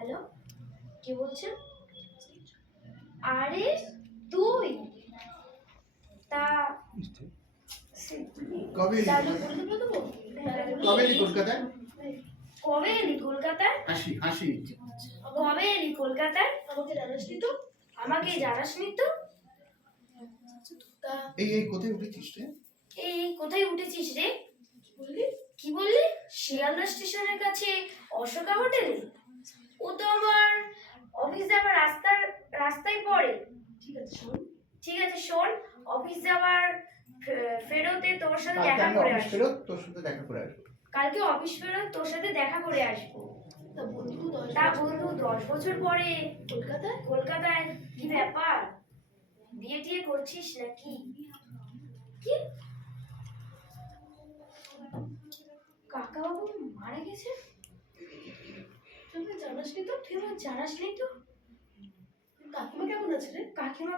কে বলছে? আরে তুই? তা কবে তাহলে কলকাতায়? বলতে কবে এলি কলকাতায়? কবে এলি কলকাতায়? হাসি হাসি। কবে এলি কলকাতায়? আমাকে জানাসনি তো? আমাকে জানাসনি তো? এই এই কোথায় উঠেছিস রে? এই কোথায় উঠেছিস রে? কি বললি? কি বললি? শিয়ালদা স্টেশনের কাছে অশোকা হোটেলে? তো আমার অফিস যাবার রাস্তার রাস্তায় পড়ে। ঠিক আছে শোন। ঠিক আছে শোন। অফিস যাবার ফে- ফেরতে তোর সাথে দেখা করে আসব। ফেরত তোর সাথে দেখা করে আসব। কালকে অফিস ফেরত তোর সাথে দেখা করে আসব। তা বন্ধু দশ তা বন্ধু দশ বছর পরে কলকাতায়? কলকাতায় কি ব্যাপার? বিয়ে টিয়ে করছিস নাকি? কি? কাকা বাবু মারা গেছে? আমার জানাসনি তো কাকিমা কেমন আছে রে? কাকিমা